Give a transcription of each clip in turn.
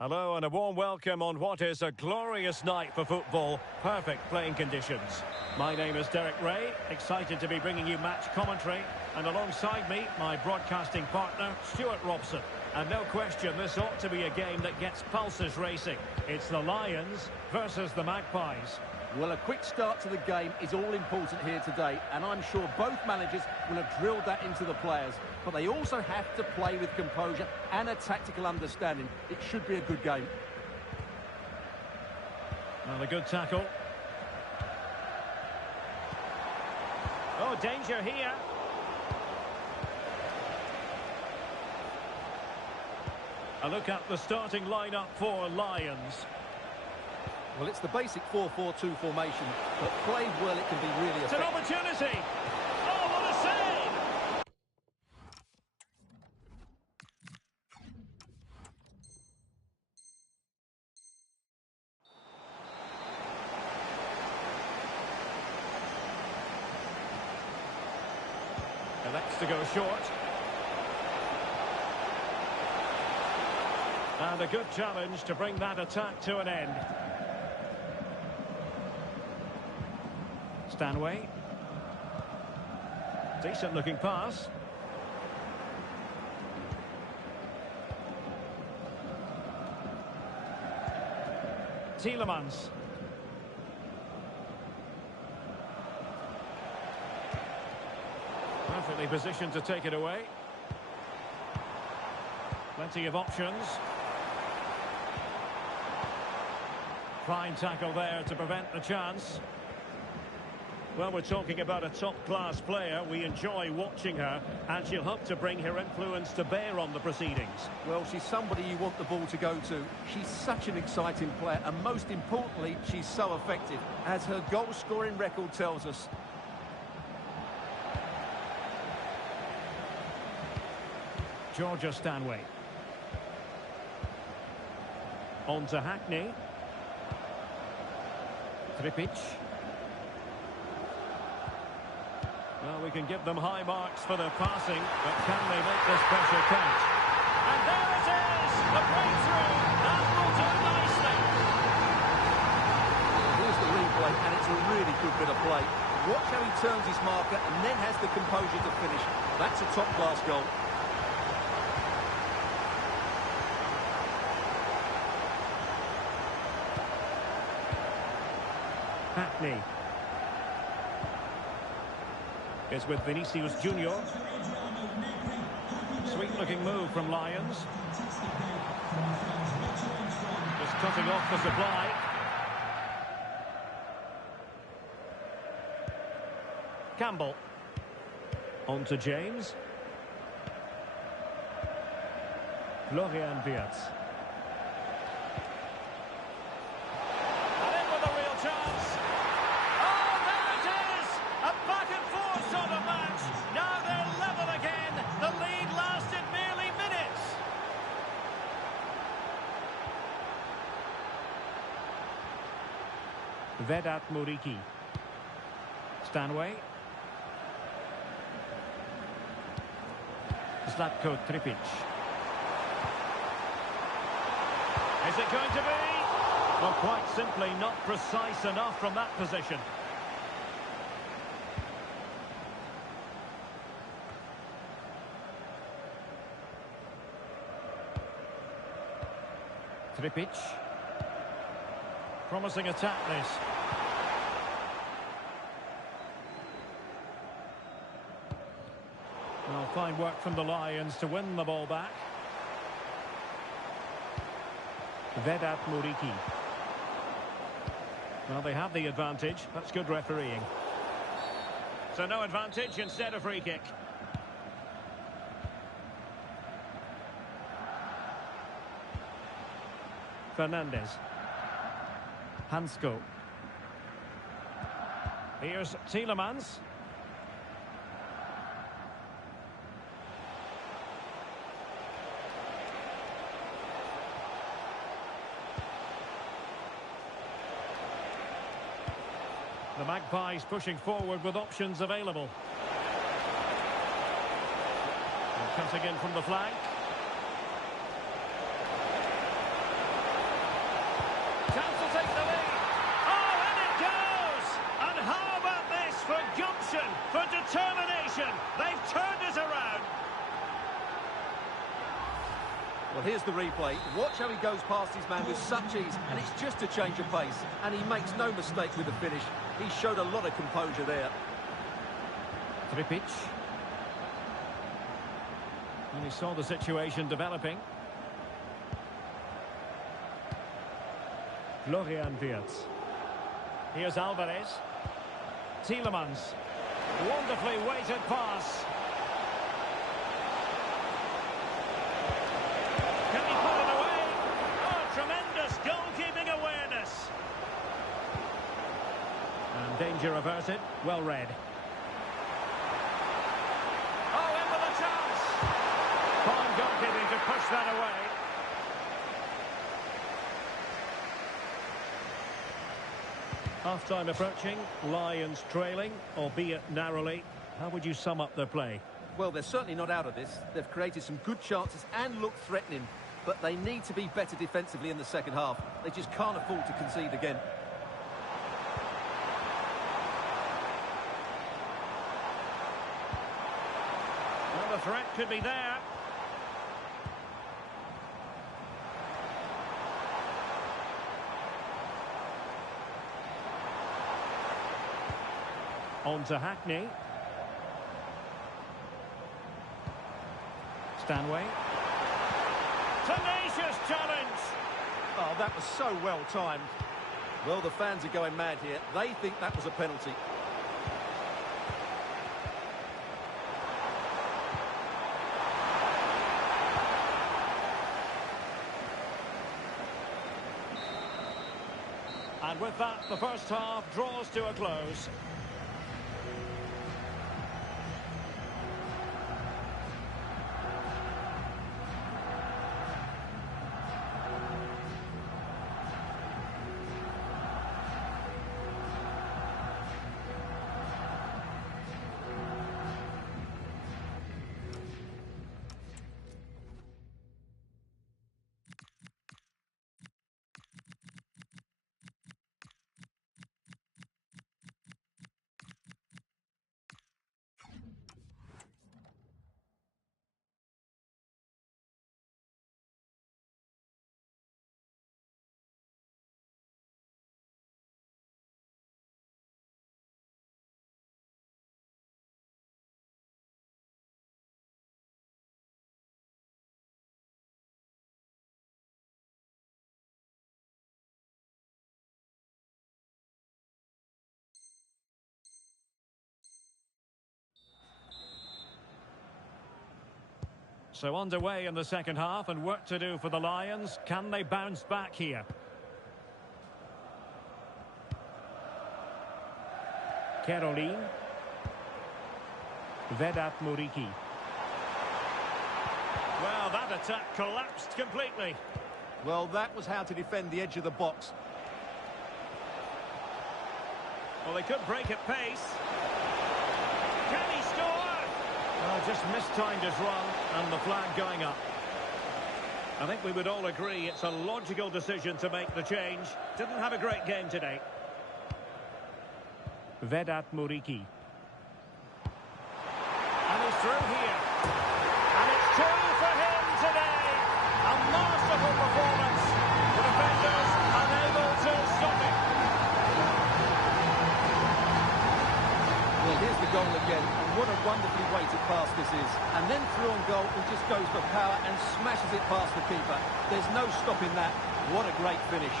Hello and a warm welcome on what is a glorious night for football. Perfect playing conditions. My name is Derek Ray, excited to be bringing you match commentary. And alongside me, my broadcasting partner, Stuart Robson. And no question, this ought to be a game that gets pulses racing. It's the Lions versus the Magpies. Well, a quick start to the game is all important here today, and I'm sure both managers will have drilled that into the players. But they also have to play with composure and a tactical understanding. It should be a good game. Well, a good tackle. Oh, danger here. A look at the starting lineup for Lions. Well, it's the basic 4-4-2 formation, but played well, it can be really It's effective. an opportunity! Oh, what a save! Elects to go short. And a good challenge to bring that attack to an end. Stanway. Decent looking pass. Tielemans. Perfectly positioned to take it away. Plenty of options. Fine tackle there to prevent the chance. Well, we're talking about a top-class player. We enjoy watching her, and she'll hope to bring her influence to bear on the proceedings. Well, she's somebody you want the ball to go to. She's such an exciting player, and most importantly, she's so effective, as her goal-scoring record tells us. Georgia Stanway. On to Hackney. Tripic. Well, we can give them high marks for their passing, but can they make this pressure count? And there it is! The breakthrough! That will do nicely! Here's the replay, and it's a really good bit of play. Watch how he turns his marker and then has the composure to finish. That's a top-class goal. Hackney is with Vinicius Junior. Sweet looking move from Lions. Just cutting off the supply. Campbell. On to James. Florian Wirtz. And in with a real chance. Oh, there it is! A back and forth sort of match. Now they're level again. The lead lasted merely minutes. Vedat Muriqi. Stanway. Zlatko Tripic. Is it going to be? Well, quite simply not precise enough from that position. Tripic. Promising attack this. Well, fine work from the Lions to win the ball back. Vedat Muriqi. Well, they have the advantage. That's good refereeing. So no advantage, instead a free kick. Fernandez. Hansko. Here's Tielemans. The Magpies pushing forward with options available. And cutting in from the flank. Well, here's the replay. Watch how he goes past his man with such ease, and it's just a change of pace. And he makes no mistake with the finish. He showed a lot of composure there. Tripic. And he saw the situation developing. Florian Wirtz. Here's Alvarez. Tielemans. Wonderfully weighted pass. Can he put it away? Oh, tremendous goalkeeping awareness. And danger averted. Well read. Oh, in with a chance. Fine goalkeeping to push that away. Half-time approaching, Lions trailing, albeit narrowly. How would you sum up their play? Well, they're certainly not out of this. They've created some good chances and look threatening, but they need to be better defensively in the second half. They just can't afford to concede again. Well, the threat could be there. On to Hackney. Stanway. Tenacious challenge. Oh, that was so well timed. Well, the fans are going mad here. They think that was a penalty. And with that, the first half draws to a close. So underway in the second half and work to do for the Lions. Can they bounce back here? Caroline. Vedat Muriqi. Well, that attack collapsed completely. Well, that was how to defend the edge of the box. Well, they could break at pace. Can he score? Oh, just mistimed his run and the flag going up. I think we would all agree it's a logical decision to make the change. Didn't have a great game today. Vedat Muriqi. And he's through here. And it's two for him today. A masterful performance. The defenders unable to stop it. Well, here's the goal again. And what a wonderfully weighted pass this is. And then through on goal, he just goes for power and smashes it past the keeper. There's no stopping that. What a great finish.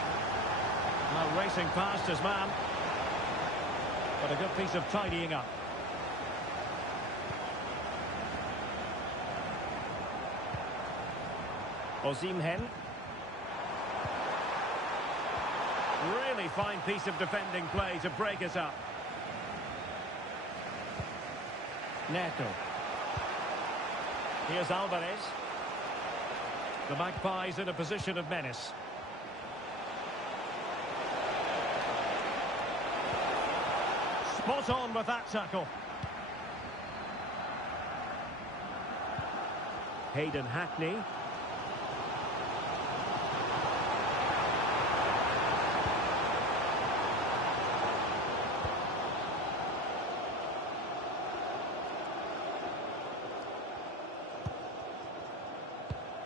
Now racing past his man. But a good piece of tidying up. Osimhen. Really fine piece of defending play to break us up. Neto. Here's Alvarez. The Magpies in a position of menace. Spot on with that tackle. Hayden Hackney.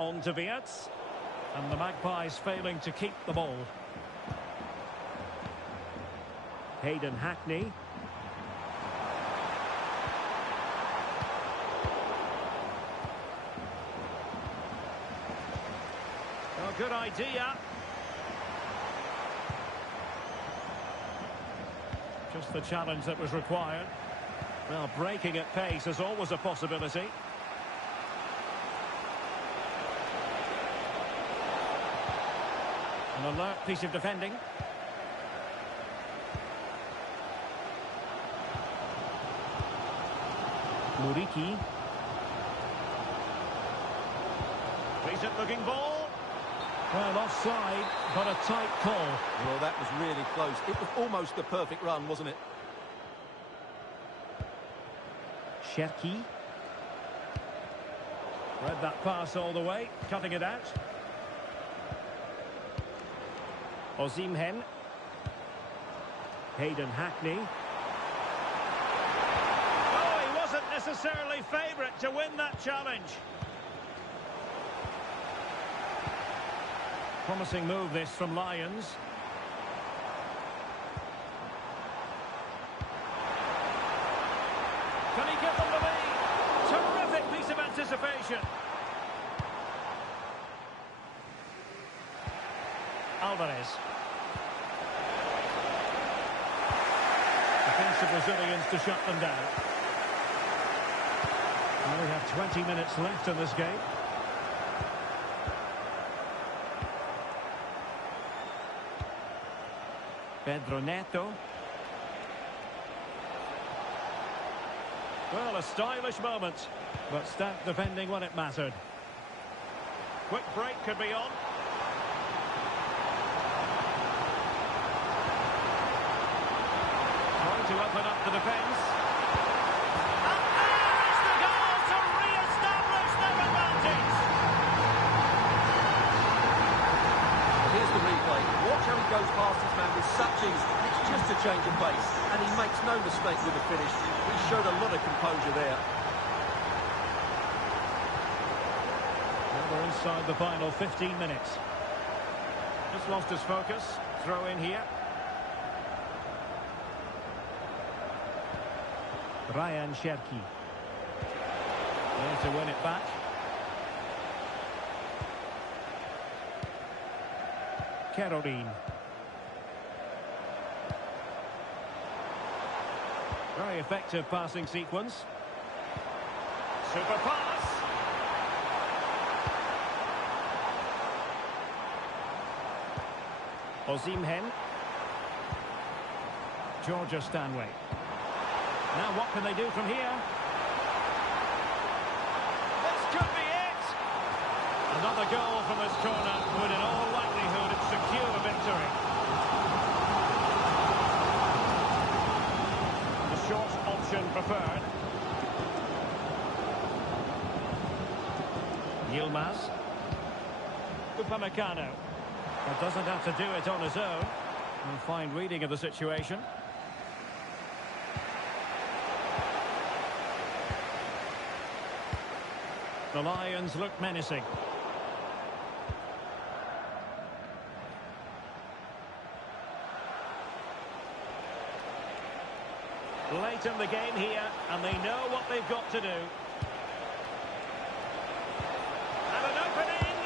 on to Wirtz. And the Magpies failing to keep the ball. Hayden Hackney. Oh, good idea. Just the challenge that was required. Well, breaking at pace is always a possibility. An alert piece of defending. Muriqi. Decent looking ball. Well, offside, but a tight call. Well, that was really close. It was almost the perfect run, wasn't it? Cherki. Read that pass all the way, cutting it out. Osimhen. Hayden Hackney. Oh, he wasn't necessarily favourite to win that challenge. Promising move this from Lions. Can he give them the lead? Terrific piece of anticipation. Alvarez. Defensive Brazilians to shut them down. Well, we have 20 minutes left in this game. Pedro Neto. Well, a stylish moment, but stout defending when it mattered. Quick break could be on. Trying to open up the defence. And there's the goal to re-establish their advantage. Here's the replay. Watch how he goes past his man with such ease. It's just a change of pace, and he makes no mistake with the finish. He showed a lot of composure there. Well, we're inside the final 15 minutes. Just lost his focus. Throw in here. Ryan Cherki. There to win it back. Caroline. Very effective passing sequence. Super pass. Osimhen. Georgia Stanway. Now what can they do from here? This could be it! Another goal from this corner would in all likelihood secure a victory. The short option preferred. Yilmaz. Upamecano. But doesn't have to do it on his own. A fine reading of the situation. The Lions look menacing. Late in the game here, and they know what they've got to do. And an opening!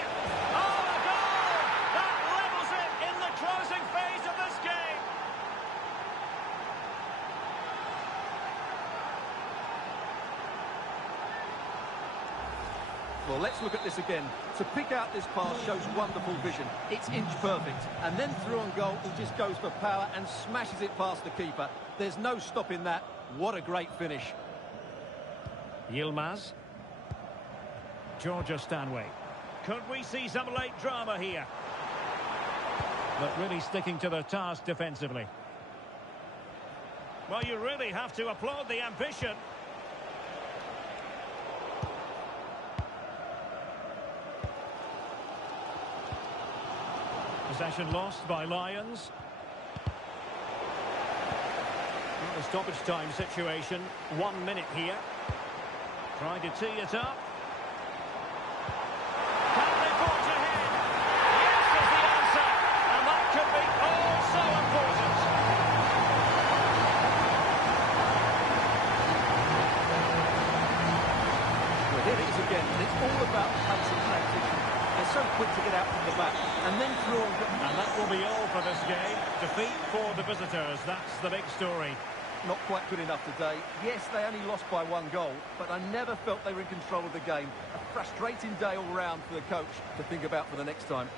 Oh, a goal! That levels it in the closing phase of this game. Well, let's look at this again. To pick out this pass shows wonderful vision. It's inch perfect. And then through on goal, he just goes for power and smashes it past the keeper. There's no stopping that. What a great finish. Yilmaz. Georgia Stanway. Could we see some late drama here? But really sticking to their task defensively. Well, you really have to applaud the ambition. Possession lost by Lions. Not a stoppage time situation. 1 minute here. Trying to tee it up. Can quick to get out from the back. And then through on... And that will be all for this game. Defeat for the visitors. That's the big story. Not quite good enough today. Yes, they only lost by 1 goal, but I never felt they were in control of the game. A frustrating day all round for the coach to think about for the next time.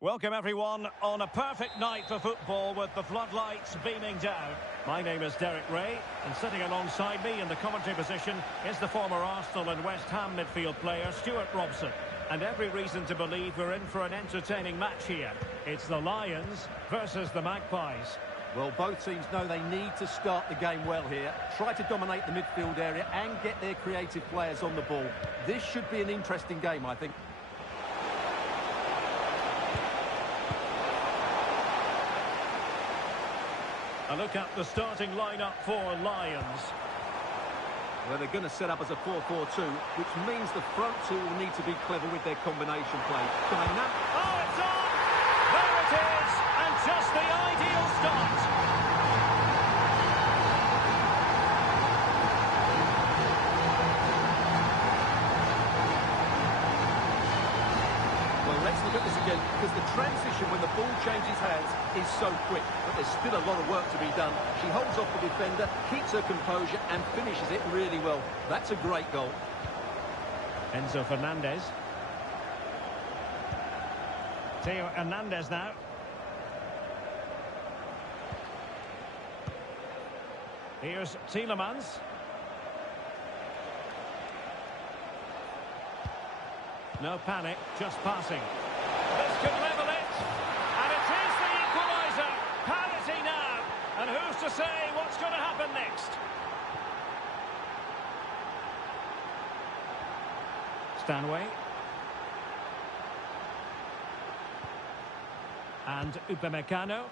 Welcome everyone on a perfect night for football with the floodlights beaming down. My name is Derek Ray, and sitting alongside me in the commentary position is the former Arsenal and West Ham midfield player Stuart Robson. And every reason to believe we're in for an entertaining match here. It's the Lions versus the Magpies. Well, both teams know they need to start the game well here. Try to dominate the midfield area and get their creative players on the ball. This should be an interesting game, I think. A look at the starting lineup for Lions. Well, they're going to set up as a 4-4-2, which means the front two will need to be clever with their combination play. Oh, it's on! There it is! And just the ideal start. Let's look at this again, because the transition when the ball changes hands is so quick, but there's still a lot of work to be done. She holds off the defender, keeps her composure and finishes it really well. That's a great goal. Enzo Fernandez. Theo Hernandez now. Here's Tielemans. No panic, just passing. This could level it. And it is the equaliser. Parity now. And who's to say what's going to happen next? Stanway. And Upamecano.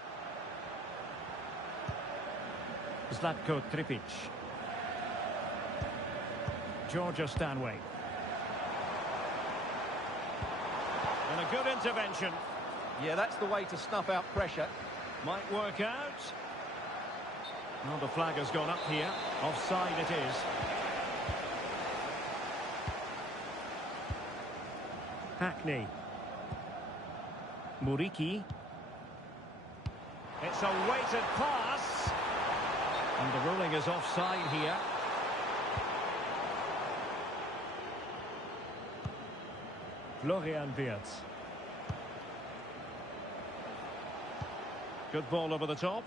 Zlatko Tripic. Georgia Stanway. And a good intervention. Yeah, that's the way to snuff out pressure. Might work out. Well, the flag has gone up here. Offside it is. Hackney. Muriqi. It's a weighted pass. And the ruling is offside here. Florian Wirtz. Good ball over the top.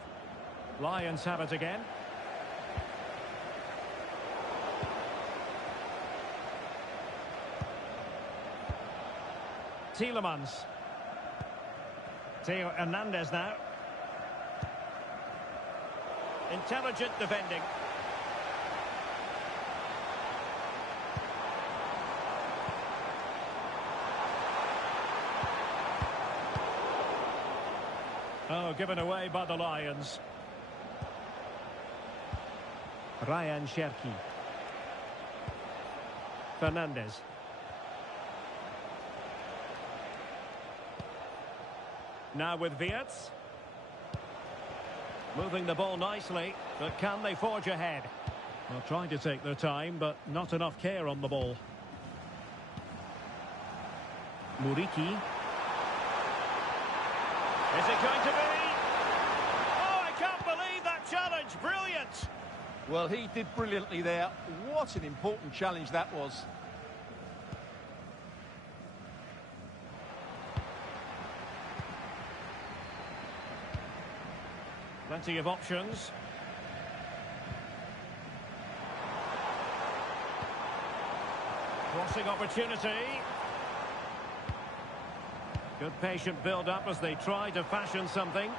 Lions have it again. Tielemans. Theo Hernandez now. Intelligent defending. Oh, given away by the Lions. Ryan Cherki. Fernandez. Now with Wirtz. Moving the ball nicely, but can they forge ahead? Well, trying to take their time, but not enough care on the ball. Muriqi. Is it going to be? Oh, I can't believe that challenge. Brilliant. Well, he did brilliantly there. What an important challenge that was. Plenty of options. Crossing opportunity. Good patient build-up as they try to fashion something.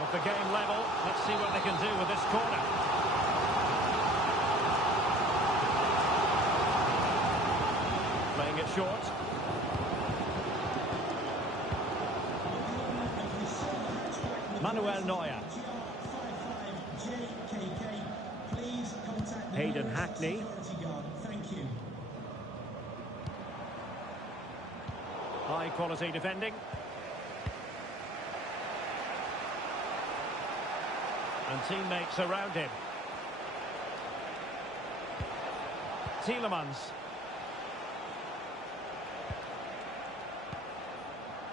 With the game level, let's see what they can do with this corner. Playing it short. Manuel Neuer. Hayden Hackney. High quality defending. And teammates around him. Tielemans.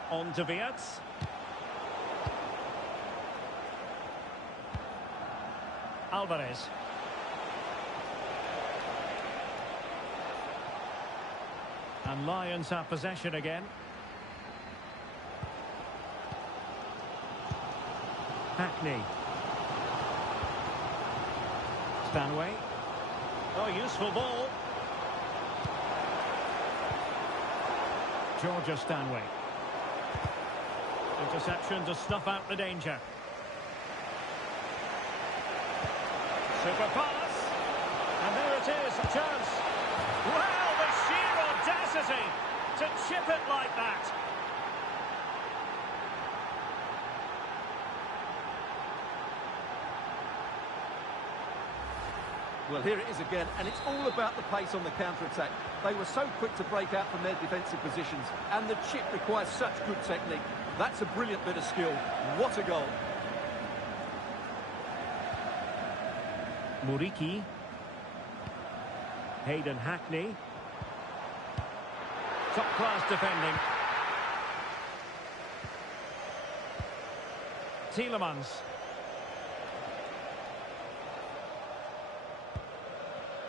On to Wirtz. Alvarez. And Lions have possession again. Hackney. Stanway. Oh, useful ball. Georgia Stanway. Interception to snuff out the danger. Super pass. And there it is, a chance. Wow, the sheer audacity to chip it like that. Well, here it is again, and it's all about the pace on the counter-attack. They were so quick to break out from their defensive positions, and the chip requires such good technique. That's a brilliant bit of skill. What a goal. Muriqi. Hayden Hackney. Top-class defending. Tielemans.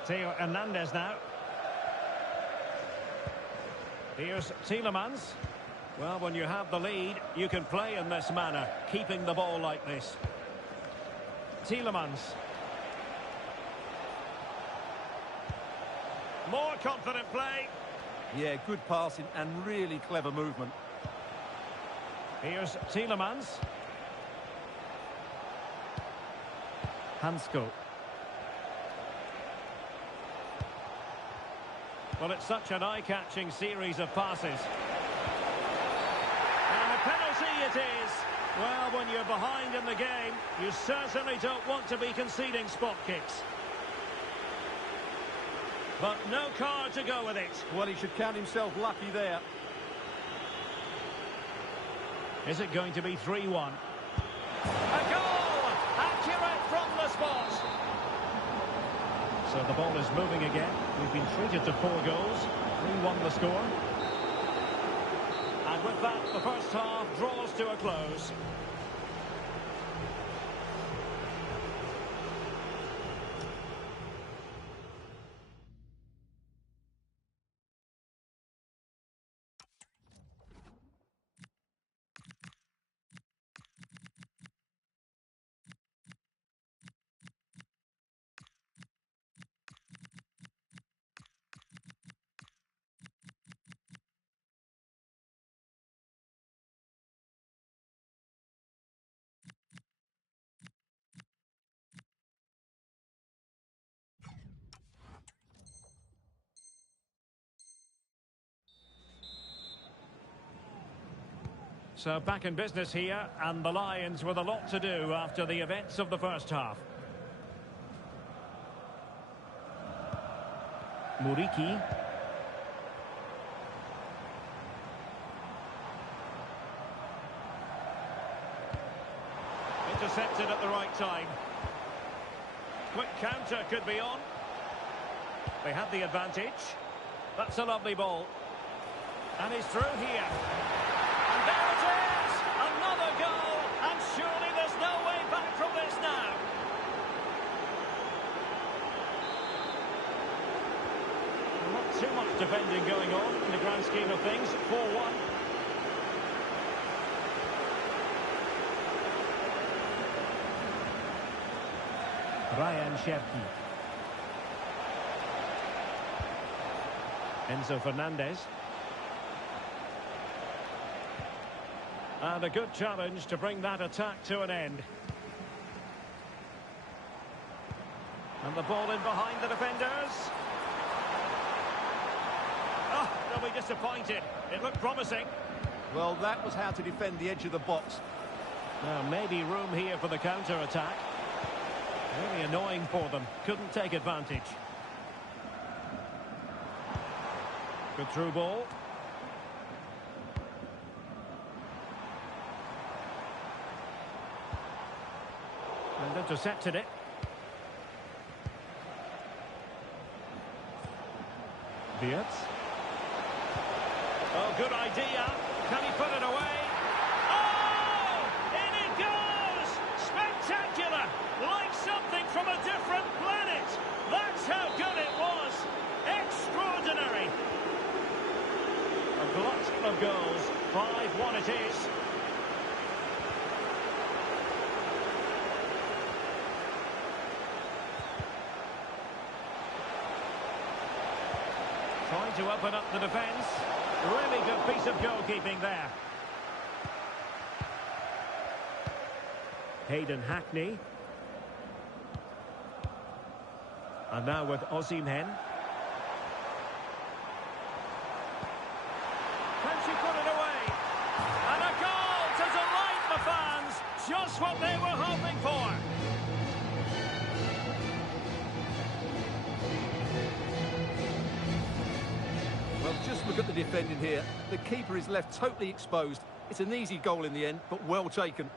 Theo Hernandez now. Here's Tielemans. Well, when you have the lead, you can play in this manner, keeping the ball like this. Tielemans. More confident play. Yeah, good passing and really clever movement. Here's Tielemans. Hansko. Well, it's such an eye-catching series of passes. And a penalty it is. Well, when you're behind in the game, you certainly don't want to be conceding spot kicks. But no card to go with it. Well, he should count himself lucky there. Is it going to be 3-1? A goal! Accurate from the spot. So the ball is moving again. We've been treated to 4 goals. 3-1 the score. And with that, the first half draws to a close. So back in business here, and the Lions with a lot to do after the events of the first half. Muriqi. Intercepted at the right time. Quick counter could be on. They had the advantage. That's a lovely ball. And he's through here. And there it is! Another goal! And surely there's no way back from this now. Not too much defending going on in the grand scheme of things. 4-1. Ryan Cherki. Enzo Fernandez. And a good challenge to bring that attack to an end. And the ball in behind the defenders. Oh, they'll be disappointed. It looked promising. Well, that was how to defend the edge of the box. Well, maybe room here for the counter-attack. Really annoying for them. Couldn't take advantage. Good through ball. And intercepted it. Beard. Oh, good idea. Can he put it away? Oh! In it goes! Spectacular! Like something from a different planet. That's how good it was. Extraordinary. A glut of goals. 5-1 it is. Trying to open up the defence. Really good piece of goalkeeping there. Hayden Hackney. And now with Osimhen. Can she put it away? And a goal to delight the fans. Just what they were hoping for. Well, just look at the defending here. The keeper is left totally exposed. It's an easy goal in the end, but well taken.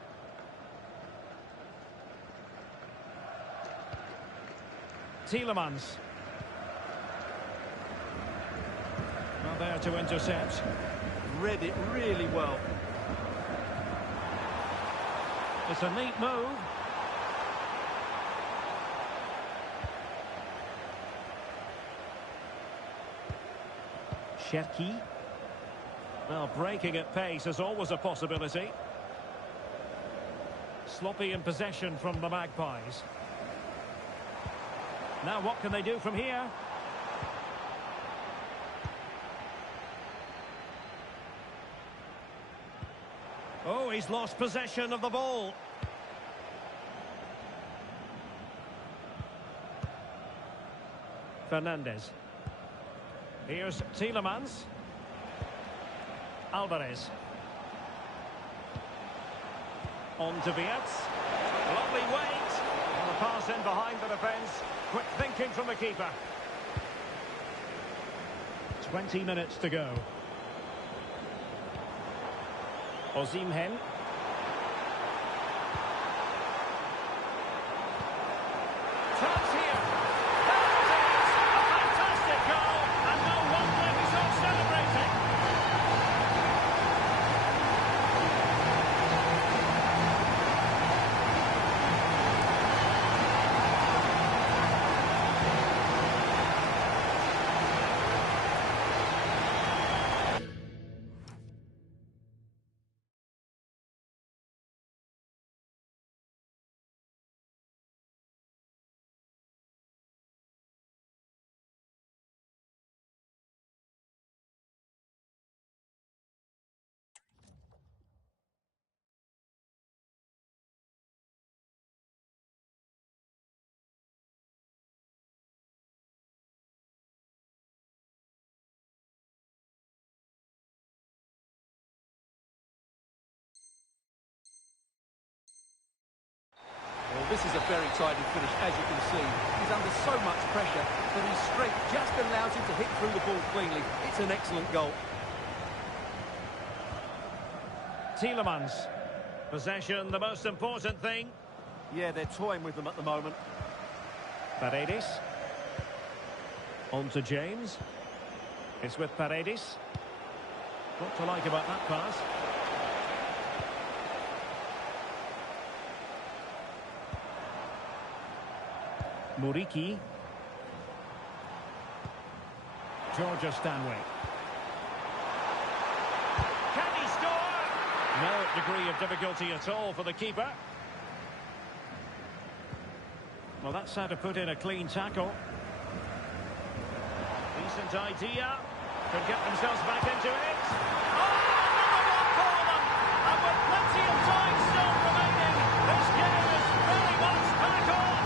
Tielemans. Not there to intercept. Read it really well. It's a neat move. Cherki. Well, breaking at pace is always a possibility. Sloppy in possession from the Magpies. Now what can they do from here? Oh, he's lost possession of the ball. Fernandez. Here's Tielemans. Alvarez. On to Beats. Lovely weight. And the pass in behind the defence. Quick thinking from the keeper. 20 minutes to go. Osimhen. This is a very tidy finish, as you can see. He's under so much pressure, but his strength just allows him to hit through the ball cleanly. It's an excellent goal. Tielemans. Possession, the most important thing. Yeah, they're toying with them at the moment. Paredes. On to James. It's with Paredes. What to like about that pass? Muriqi. Georgia Stanway. Can he score? No degree of difficulty at all for the keeper. Well, that's how to put in a clean tackle. Decent idea. Could get themselves back into it. Oh, another one for them! And with plenty of time still remaining, this game is very much back on.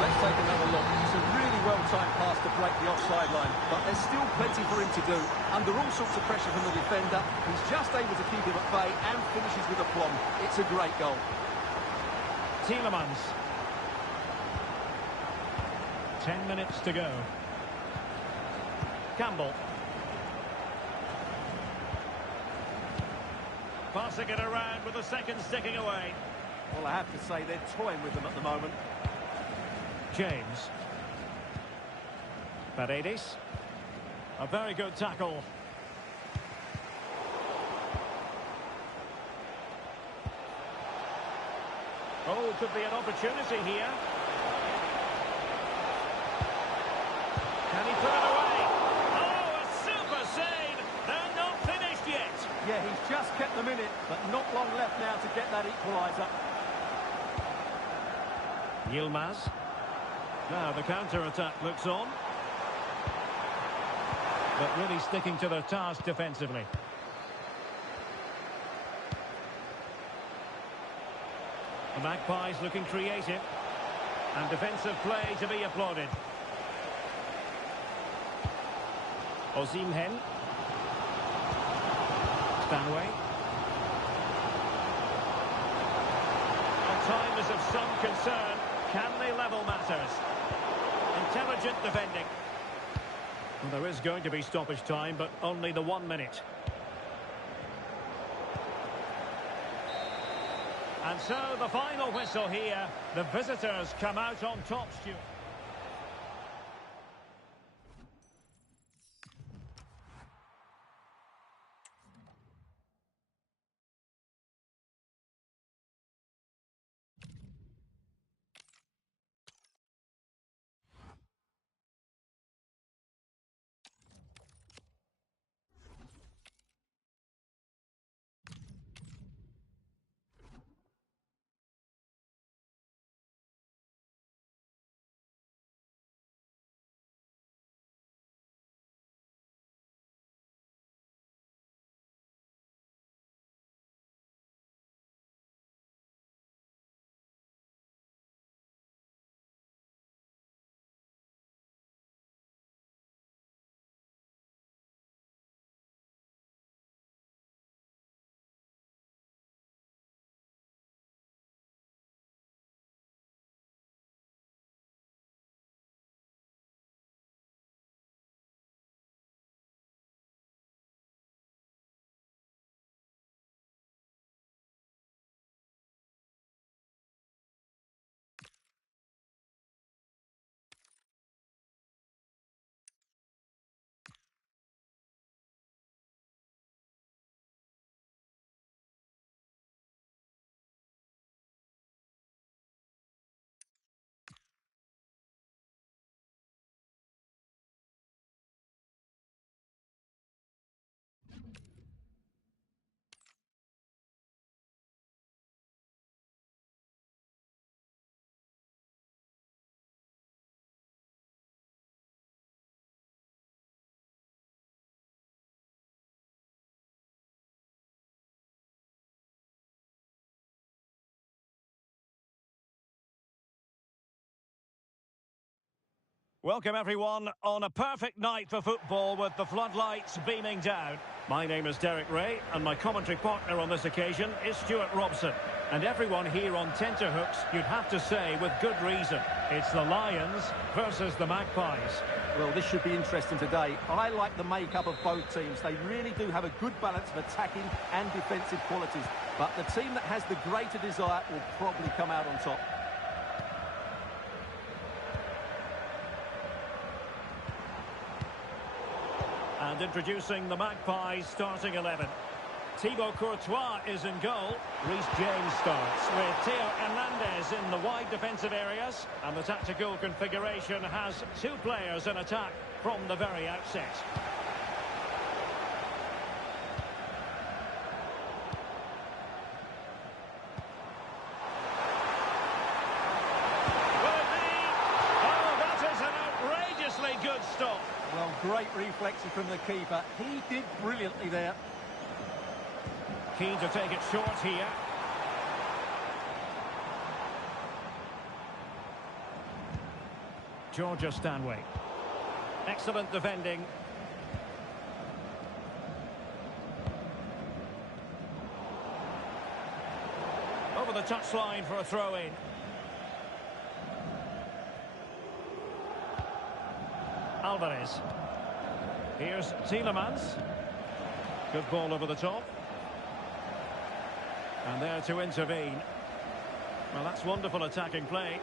Let's take another look. It's a really well-timed pass to break the offside line, but there's still plenty for him to do. Under all sorts of pressure from the defender, he's just able to keep him at bay and finishes with aplomb. It's a great goal. Tielemans. 10 minutes to go. Campbell. Passing it around with the second sticking away. Well, I have to say they're toying with them at the moment. James. Paredes. A very good tackle. Oh, could be an opportunity here. Can he put it away? Oh, a super save! They're not finished yet. Yeah, he's just kept them in it, but not long left now to get that equaliser. Yilmaz. Now the counter-attack looks on. But really sticking to their task defensively. The Magpies looking creative. And defensive play to be applauded. Osimhen. Stanway. And time is of some concern. Can they level matters? Intelligent defending. Well, there is going to be stoppage time, but only the 1 minute. And so the final whistle here. The visitors come out on top, Stuart. Welcome everyone on a perfect night for football with the floodlights beaming down. My name is Derek Ray, and my commentary partner on this occasion is Stuart Robson. And everyone here on tenterhooks, you'd have to say, with good reason. It's the Lions versus the Magpies. Well, this should be interesting today. I like the makeup of both teams. They really do have a good balance of attacking and defensive qualities. But the team that has the greater desire will probably come out on top. And introducing the Magpies starting 11. Thibaut Courtois is in goal. Reece James starts with Theo Hernandez in the wide defensive areas. And the tactical configuration has two players in attack from the very outset. Will it be? Oh, that is an outrageously good stop. Well, great reflexes from the keeper. He did brilliantly there. Keen to take it short here. Georgia Stanway. Excellent defending. Over the touchline for a throw-in. Alvarez. Here's Tielemans. Good ball over the top. And there to intervene. Well, that's wonderful attacking play.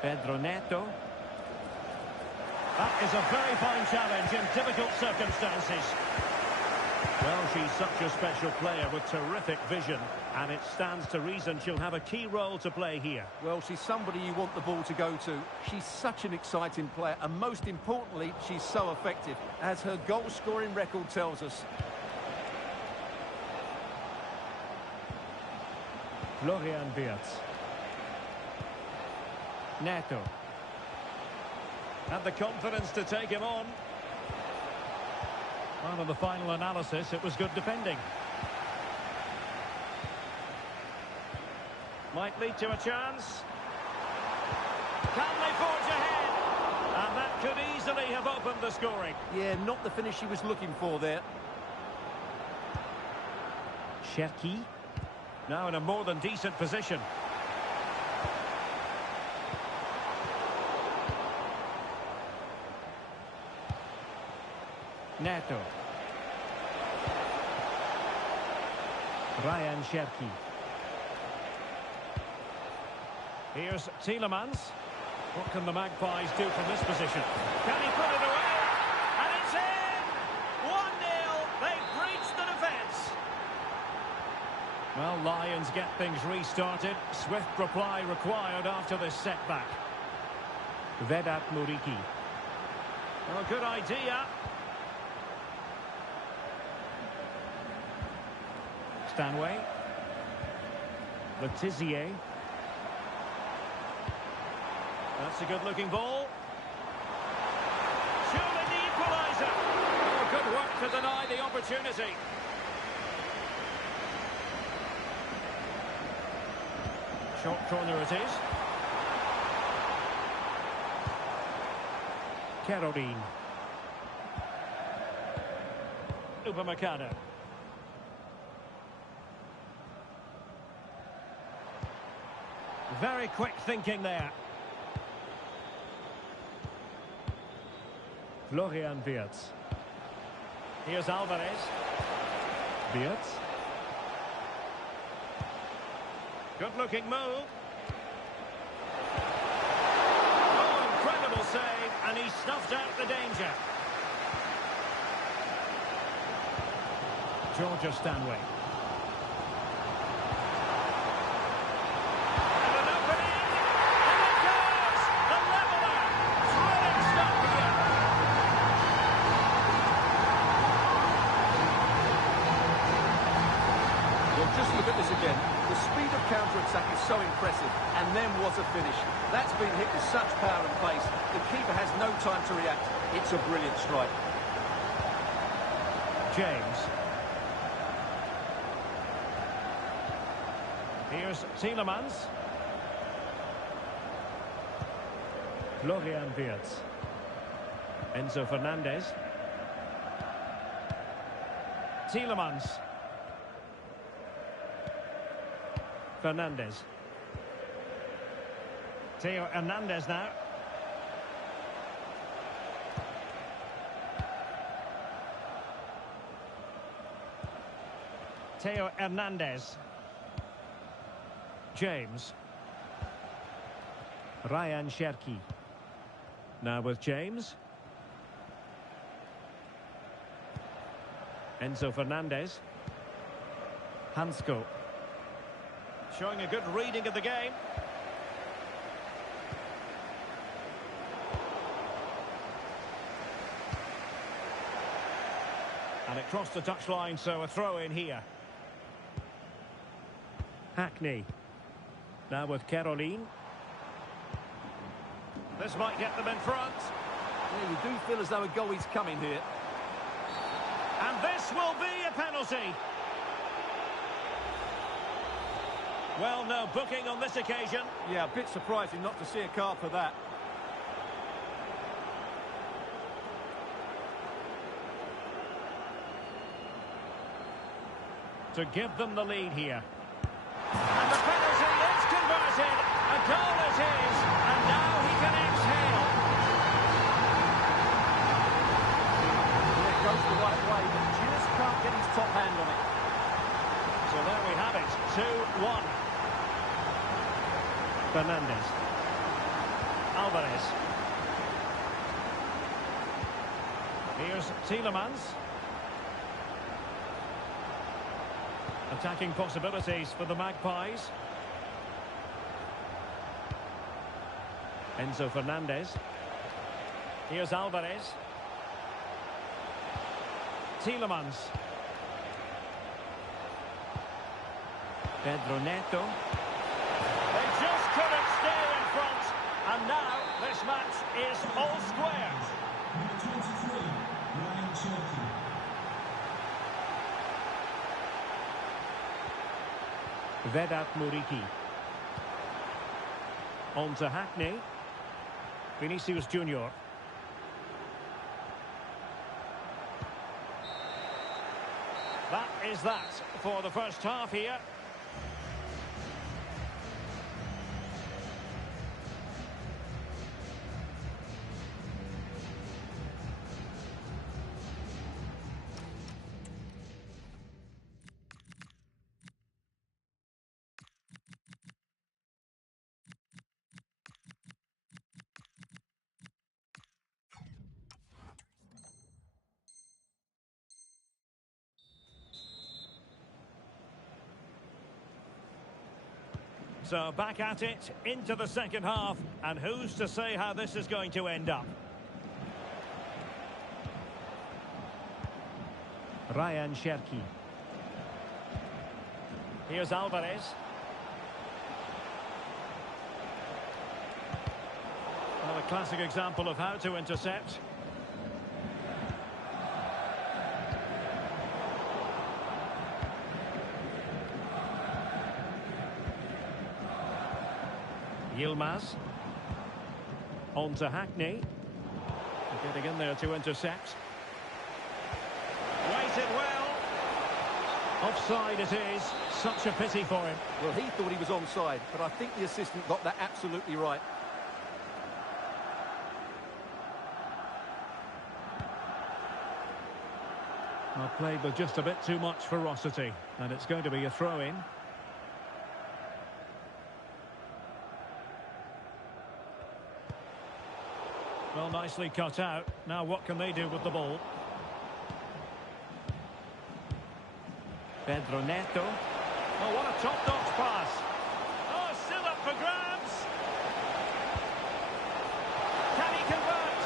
Pedro Neto. That is a very fine challenge in difficult circumstances. Well, she's such a special player with terrific vision, and it stands to reason she'll have a key role to play here. Well, she's somebody you want the ball to go to. She's such an exciting player, and most importantly, she's so effective, as her goal-scoring record tells us. Florian Wirtz. Neto. Had the confidence to take him on. Well, in the final analysis, it was good defending. Might lead to a chance. Can they forge ahead? And that could easily have opened the scoring. Yeah, not the finish he was looking for there. Cherki. Now in a more than decent position. Neto. Ryan Cherki. Here's Tielemans. What can the Magpies do from this position? Can he put it away? And it's in! 1-0. They've breached the defence. Well, Lions get things restarted. Swift reply required after this setback. Vedat Muriqi. Well, good idea. Stanway. Letizier. That's a good-looking ball. Surely the equaliser. Oh, good work to deny the opportunity. Short corner it is. Caroline. Upamecano. Very quick thinking there. Florian Wirtz. Here's Alvarez. Wirtz. Good-looking move. Oh, incredible save, and he snuffed out the danger. Georgia Stanway. Just look at this again. The speed of counter-attack is so impressive. And then what a finish. That's been hit with such power and pace. The keeper has no time to react. It's a brilliant strike. James. Here's Tielemans. Florian Wirtz. Enzo Fernandez. Tielemans. Fernandes. Theo Hernandez now. Theo Hernandez. James. Ryan Cherki. Now with James. Enzo Fernandez. Hansko. Showing a good reading of the game. And it crossed the touchline, so a throw in here. Hackney. Now with Caroline. This might get them in front. Yeah, you do feel as though a goal is coming here. And this will be a penalty. Well, no booking on this occasion. Yeah, a bit surprising not to see a card for that. To give them the lead here. And the penalty is converted. A goal it is. And now he can exhale. Yeah, it goes the right way, but just can't get his top hand on it. So there we have it. 2-1. Fernandes. Alvarez. Here's Tielemans. Attacking possibilities for the Magpies. Enzo Fernandez. Here's Alvarez. Tielemans. Pedro Neto. They just couldn't stay in front. And now this match is all square. Number 23, Ryan Cherki. Vedat Muriqi. On to Hackney. Vinicius Junior. That is that for the first half here. So back at it, into the second half, and who's to say how this is going to end up? Ryan Cherki. Here's Alvarez. Well, a classic example of how to intercept. Yilmaz. On to Hackney. Getting in there to intercept. Waited well. Offside it is. Such a pity for him. Well, he thought he was onside, but I think the assistant got that absolutely right. Well, played with just a bit too much ferocity, and it's going to be a throw-in. Well, nicely cut out. Now what can they do with the ball? Pedro Neto. Oh, what a top-notch pass. Oh, still up for grabs. Can he convert?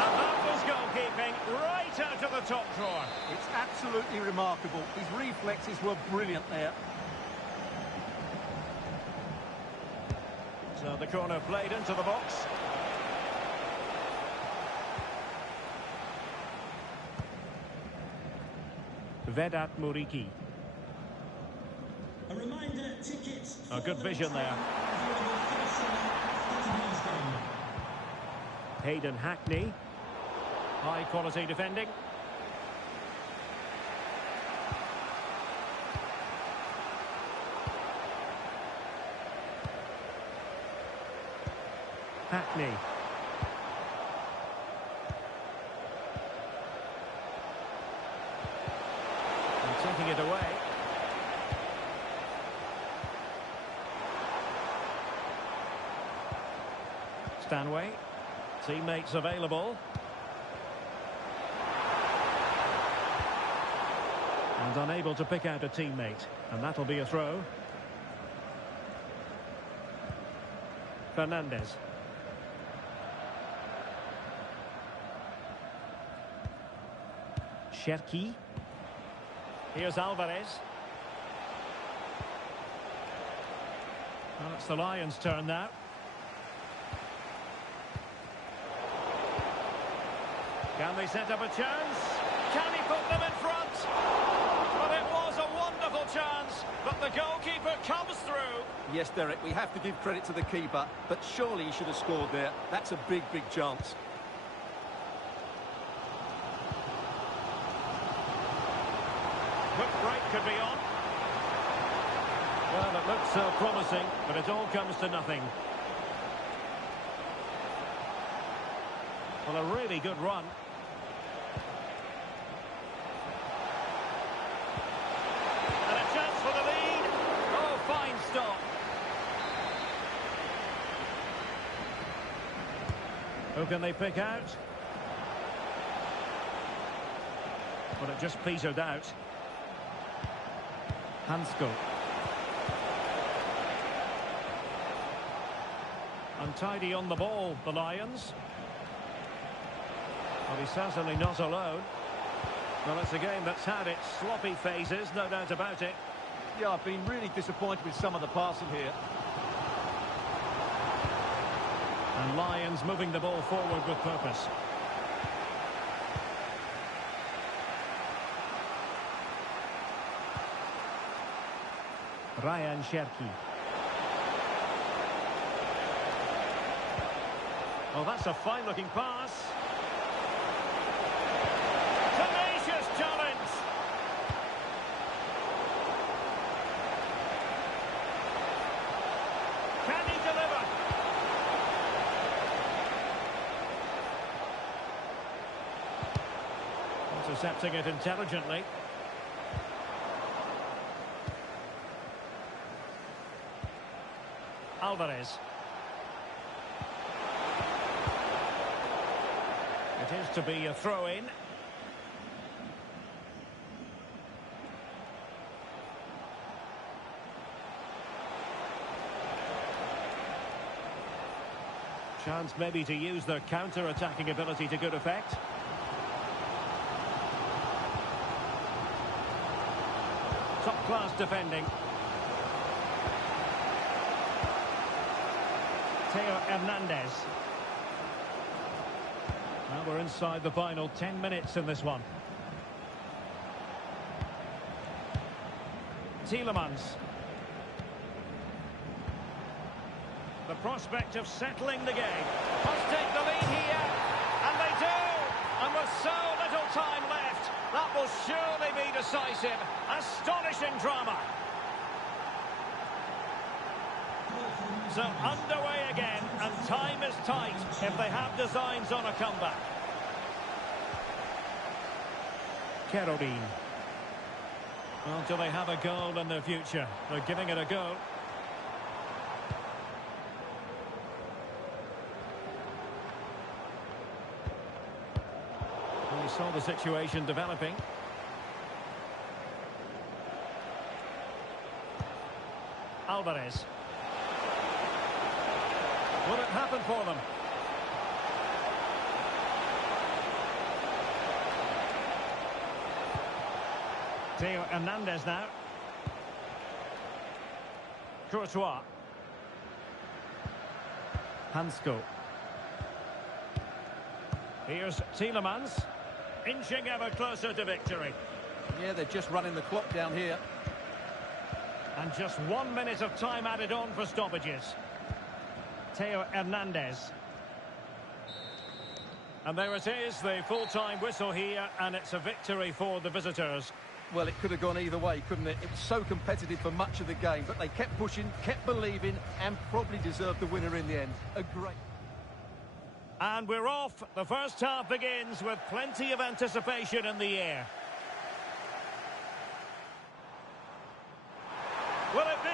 And that was goalkeeping right out of the top drawer. It's absolutely remarkable. His reflexes were brilliant there. So the corner played into the box. Vedat Muriqi. A reminder, tickets. A good vision there. Hayden Hackney. High quality defending. Hackney. And taking it away. Stanway. Teammates available. And unable to pick out a teammate. And that'll be a throw. Fernandez. Cherki. Here's Alvarez. Well, it's the Lions' turn now. Can they set up a chance? Can he put them in front? Well, it was a wonderful chance, but the goalkeeper comes through. Yes, Derek, we have to give credit to the keeper, but surely he should have scored there. That's a big, big chance. Quick break could be on. Well, it looks so promising, but it all comes to nothing. Well, a really good run. And a chance for the lead. Oh, fine stop. Who can they pick out? Well, it just petered out. Hansko. Untidy on the ball, the Lions. Well, he's certainly not alone. Well, it's a game that's had its sloppy phases, no doubt about it. Yeah, I've been really disappointed with some of the passing here. And Lions moving the ball forward with purpose. Ryan Cherki. Oh, that's a fine-looking pass. Tenacious challenge. Can he deliver? Intercepting it intelligently. Alvarez. It is to be a throw-in. Chance maybe to use their counter-attacking ability to good effect. Top-class defending. Theo Hernandez. Well, we're inside the final 10 minutes in this one. Tielemans. The prospect of settling the game. Must take the lead here. And they do. And with so little time left, that will surely be decisive. Astonishing drama. So underway again, and time is tight if they have designs on a comeback. Caroline. Well, do they have a goal in their future? They're giving it a go. Well, we saw the situation developing. Alvarez. Will it happen for them? Theo Hernandez now. Courtois. Hansko. Here's Tielemans. Inching ever closer to victory. Yeah, they're just running the clock down here. And just 1 minute of time added on for stoppages. Theo Hernandez. And there it is, the full-time whistle here, and it's a victory for the visitors. Well, it could have gone either way, couldn't it? It was so competitive for much of the game, but they kept pushing, kept believing, and probably deserved the winner in the end. A great... And we're off. The first half begins with plenty of anticipation in the air. Will it be?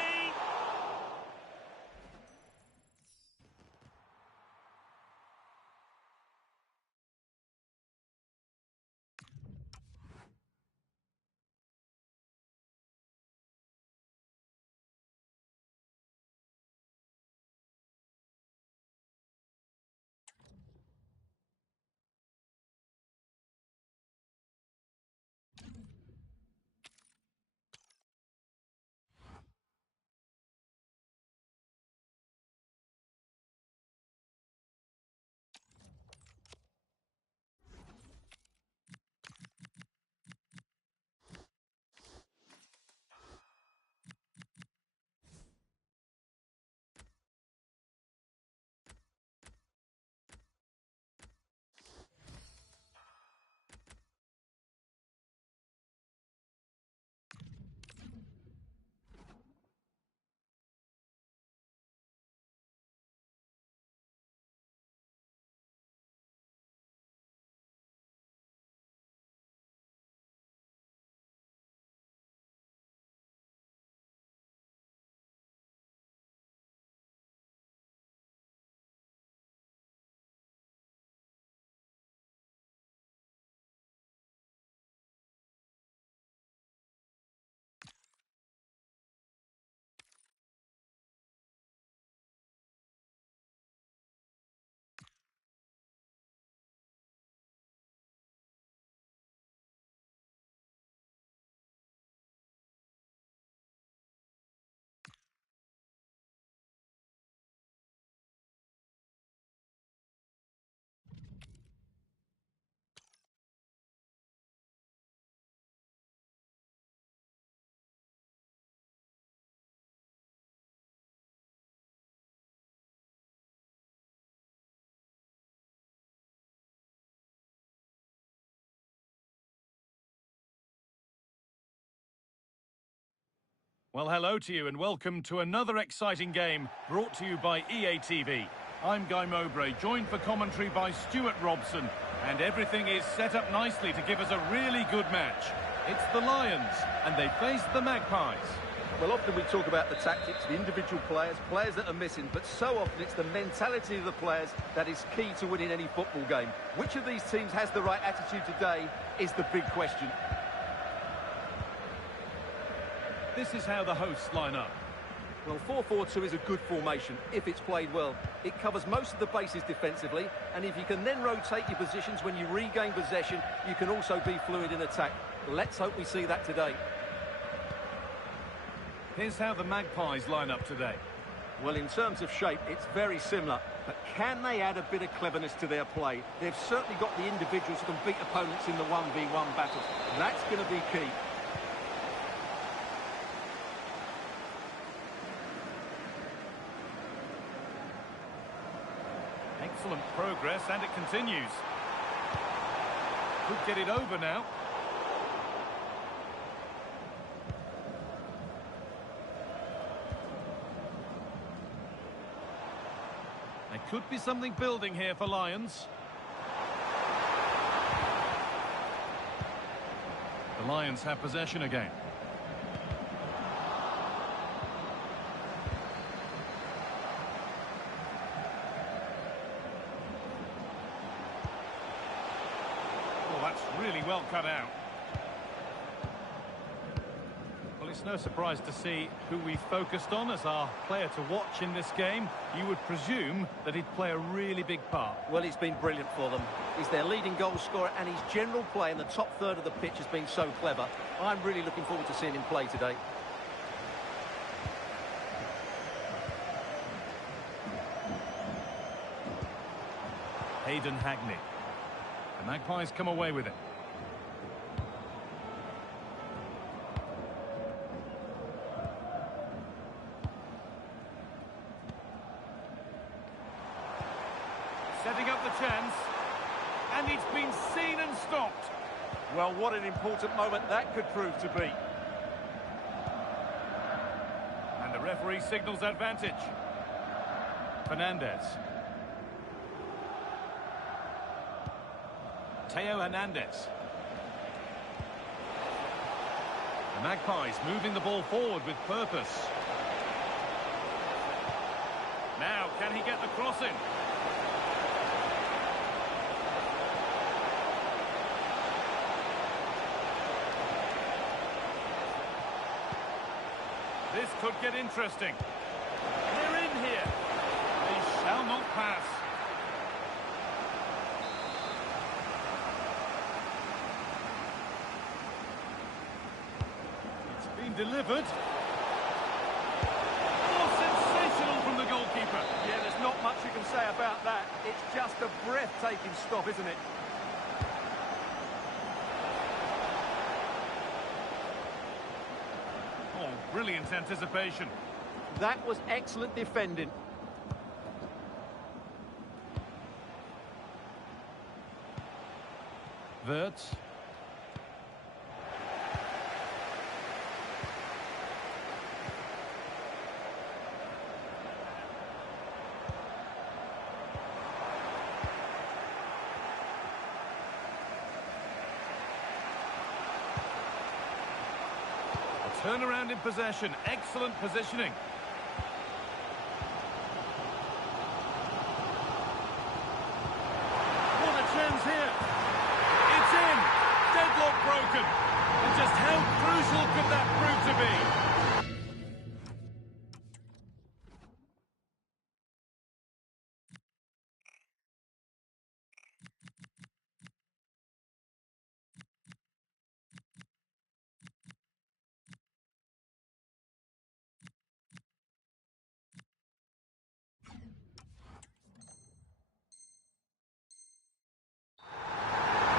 Well, hello to you and welcome to another exciting game brought to you by EA TV. I'm Guy Mowbray, joined for commentary by Stuart Robson, and everything is set up nicely to give us a really good match. It's the Lions, and they face the Magpies. Well, often we talk about the tactics, the individual players, players that are missing, but so often it's the mentality of the players that is key to winning any football game. Which of these teams has the right attitude today is the big question. This is how the hosts line up. Well, 4-4-2 is a good formation if it's played well. It covers most of the bases defensively, and if you can then rotate your positions when you regain possession, you can also be fluid in attack. Let's hope we see that today. Here's how the Magpies line up today. Well, in terms of shape, it's very similar, but can they add a bit of cleverness to their play? They've certainly got the individuals who can beat opponents in the 1v1 battles. That's going to be key. Excellent progress, and it continues. Could get it over now. There could be something building here for Lions. The Lions have possession again. That's really well cut out. Well, it's no surprise to see who we focused on as our player to watch in this game. You would presume that he'd play a really big part. Well, he's been brilliant for them. He's their leading goal scorer, and his general play in the top third of the pitch has been so clever. I'm really looking forward to seeing him play today. Hayden Hackney. The Magpies come away with it. Setting up the chance. And it's been seen and stopped. Well, what an important moment that could prove to be. And the referee signals advantage. Fernandez. Hernandez. The Magpies moving the ball forward with purpose. Now, can he get the cross in? This could get interesting. They're in here. They shall not pass. It's been delivered. Oh, sensational from the goalkeeper. Yeah, there's not much you can say about that. It's just a breathtaking stop, isn't it? Oh, brilliant anticipation. That was excellent defending. Wirtz. A turnaround in possession. Excellent positioning. What a chance here. It's in. Deadlock broken. And just how crucial could that prove to be?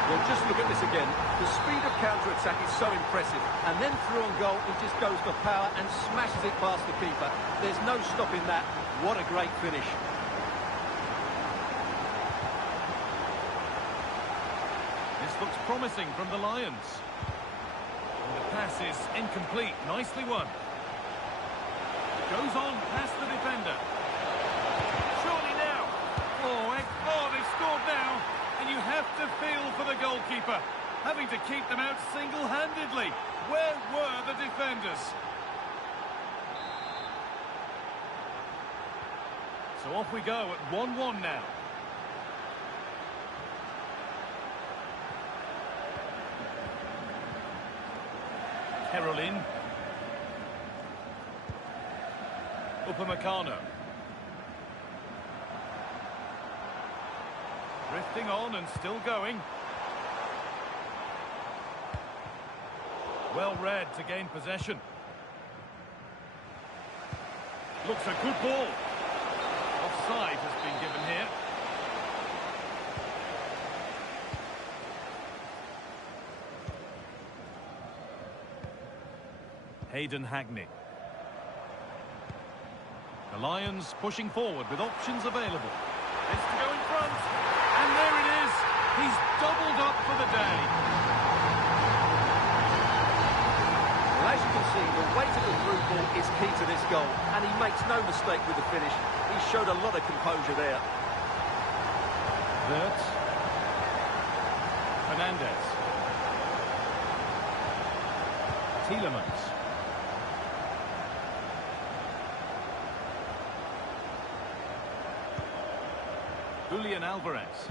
Well, just look at this again. The speed of counter-attack is so impressive. And then through on goal, he just goes for power and smashes it past the keeper. There's no stopping that. What a great finish. This looks promising from the Lions. And the pass is incomplete. Nicely won. Goes on past the defender. Surely now. Oh, they've scored now. And you have to feel for the goalkeeper, having to keep them out single-handedly. Where were the defenders? So off we go at 1-1 now. Caroline. Upamecano. Drifting on and still going. Well read to gain possession. Looks a good ball. Offside has been given here. Hayden Hagney. The Lions pushing forward with options available. It's to go in front. And there it is. He's doubled up for the day. Well, as you can see, the weight of the through ball is key to this goal. And he makes no mistake with the finish. He showed a lot of composure there. Wirtz. Fernandez. Tielemans. Julian Alvarez.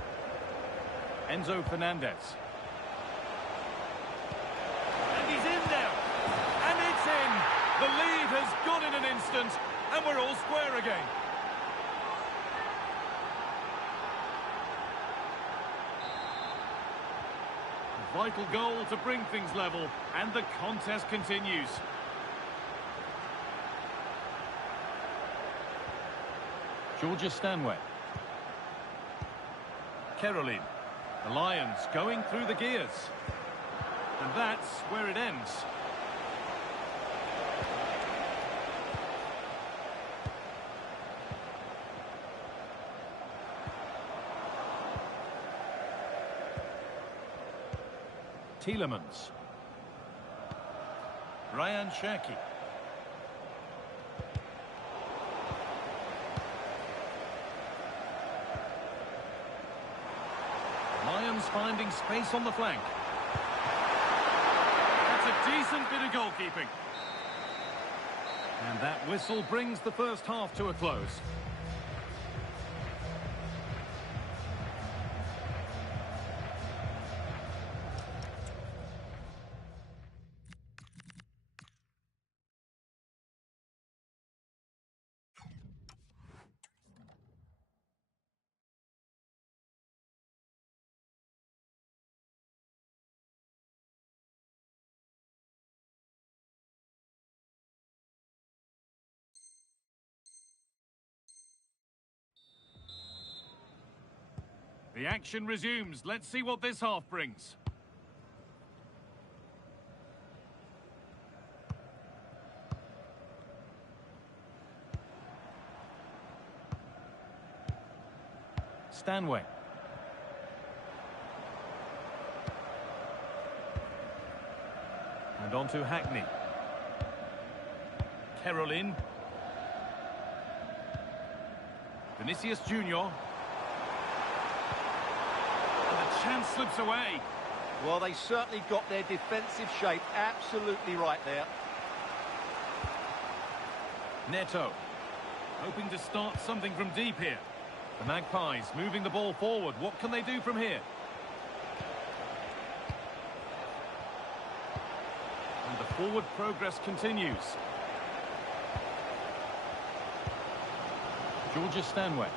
Enzo Fernandez. And he's in now. And it's in. The lead has gone in an instant. And we're all square again. A vital goal to bring things level. And the contest continues. Georgia Stanway. Caroline. The Lions going through the gears. And that's where it ends. Tielemans. Ryan Cherki. Lions He's finding space on the flank. That's a decent bit of goalkeeping. And that whistle brings the first half to a close. The action resumes. Let's see what this half brings. Stanway. And on to Hackney. Caroline. Vinicius Junior. Chance slips away. Well, they certainly got their defensive shape absolutely right there. Neto, hoping to start something from deep here. The Magpies moving the ball forward. What can they do from here? And the forward progress continues. Georgia Stanway.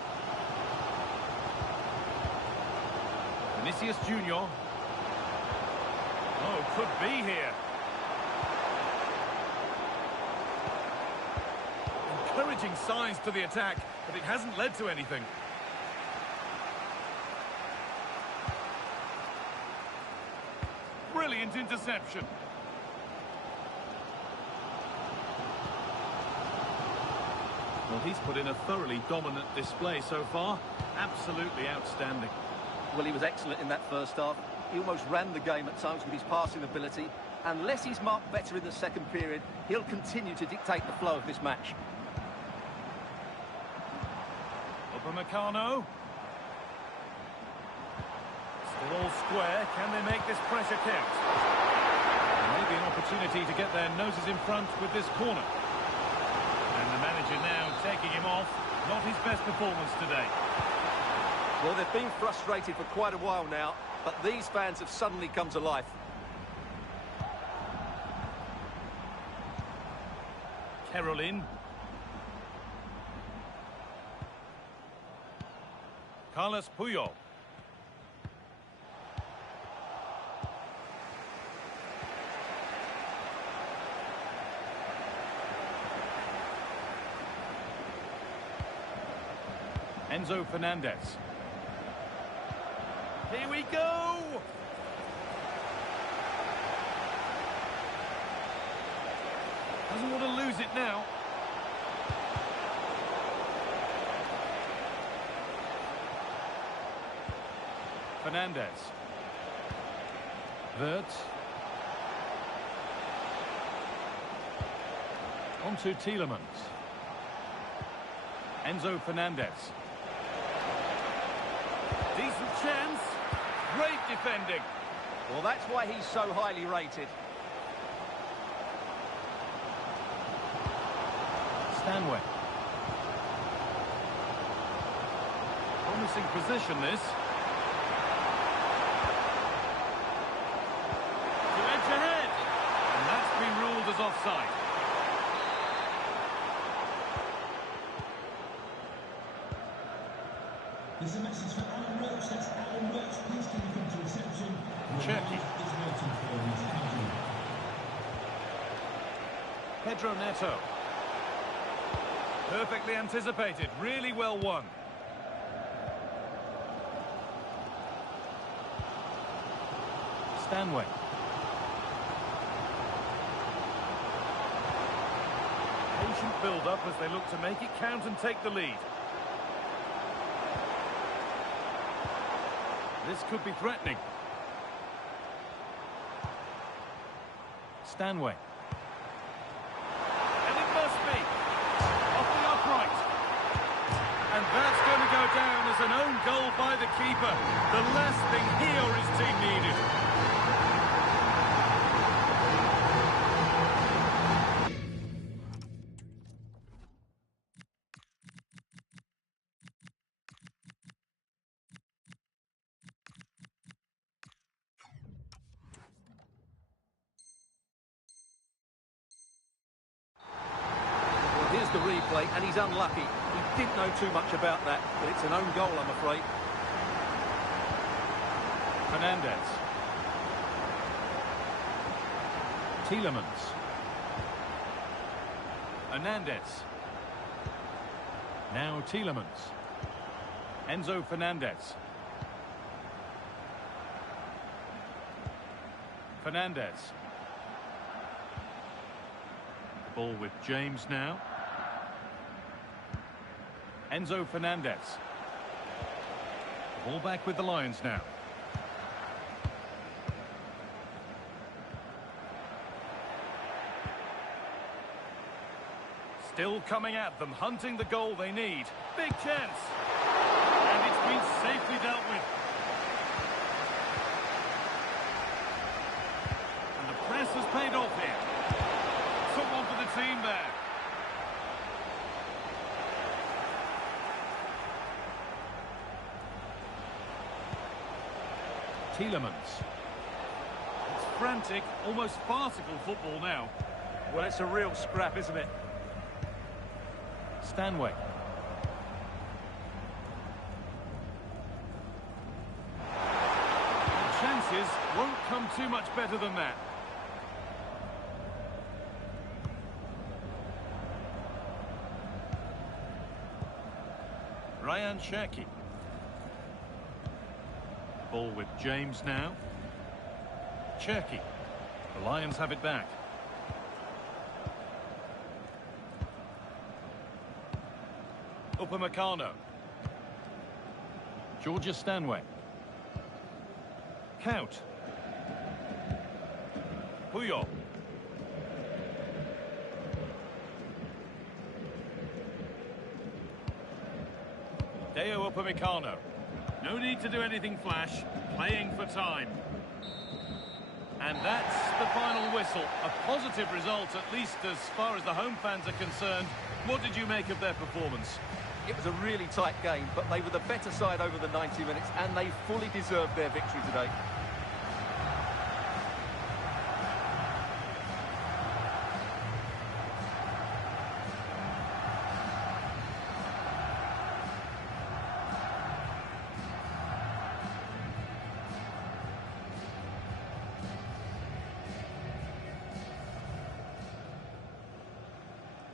Vinicius Junior. Oh, could be here. Encouraging signs to the attack, but it hasn't led to anything. Brilliant interception. Well, he's put in a thoroughly dominant display so far. Absolutely outstanding. Well, he was excellent in that first half. He almost ran the game at times with his passing ability. Unless he's marked better in the second period, he'll continue to dictate the flow of this match. Upamecano. Still all square. Can they make this pressure count? Maybe an opportunity to get their noses in front with this corner. And the manager now taking him off. Not his best performance today. Well, they've been frustrated for quite a while now, but these fans have suddenly come to life. Caroline. Carlos Puyol. Enzo Fernandez. Here we go! Doesn't want to lose it now. Fernandez. Wirtz. On to Tielemans. Enzo Fernandez. Decent chance. Great defending. Well, that's why he's so highly rated. Stanway. Promising position, this. To edge ahead. And that's been ruled as offside. There's a message for Alan Roach. That's Alan Roach. Please can you come to reception? Cherky. Is waiting for you. Thank you. Pedro Neto. Perfectly anticipated. Really well won. Stanway. Patient build-up as they look to make it count and take the lead. This could be threatening. Stanway. And it must be. Off the upright. And that's going to go down as a an own goal by the keeper. The last thing he or his team needed. Well, here's the replay, and he's unlucky. He didn't know too much about that, but it's an own goal, I'm afraid. Fernandez. Tielemans. Hernandez. Now Tielemans. Enzo Fernandez. Fernandez. Ball with James now. Enzo Fernandez. Ball back with the Lions now. Still coming at them, hunting the goal they need. Big chance. And it's been safely dealt with. And the press has paid off here. Someone for the team there. Tielemans. It's frantic, almost farcical football now. Well, it's a real scrap, isn't it? Stanway. Chances won't come too much better than that. Ryan Cherki. Ball with James now. Cherki. The Lions have it back. Upamecano. Georgia Stanway. Count. Puyol. Deo Upamecano. No need to do anything flash. Playing for time. And that's the final whistle. A positive result, at least as far as the home fans are concerned. What did you make of their performance? It was a really tight game, but they were the better side over the 90 minutes, and they fully deserved their victory today.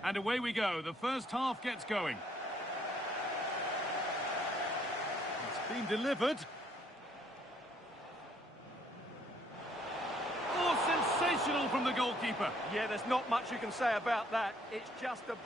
And away we go. The first half gets going. It's been delivered. Oh, sensational from the goalkeeper. Yeah, there's not much you can say about that. It's just a